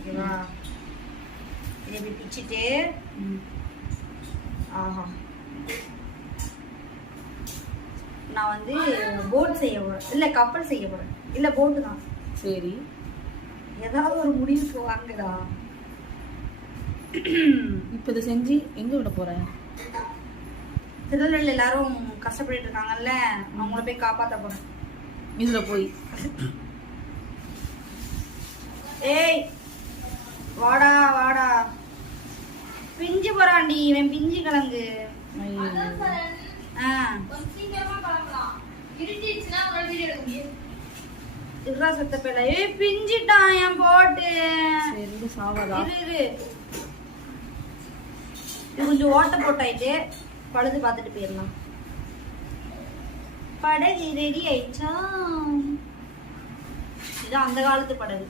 ஓகேவா? இதை இப்படி பிச்சுட்டு ஆஹா நான் வந்து போட் செய்ய போறேன், இல்ல கப்பல் செய்ய போறேன், இல்ல போட்டு தான். சரி, ஏதாவது ஒரு முடிவுக்கு வாங்குடா. இப்ப இதை செஞ்சு எங்க விட போற? திருநெல்வேலியில் எல்லாரும் கஷ்டப்பட்டு இருக்காங்கல்ல, அவங்கள போய் காப்பாற்ற போறேன். இதுல போய் ஏய் வாடா வாடா, பிஞ்சு போறாண்டி இவன், பிஞ்சு கிழங்கு. சத்தப்பேல ஏய் பிஞ்சிட்டான் என் போட்டு. இது கொஞ்சம் ஓட்ட போட்டாயிட்டு பழுது பார்த்துட்டு போயிடலாம். படகு ரெடி ஆயிடுச்சா? இது அந்த காலத்து படகு.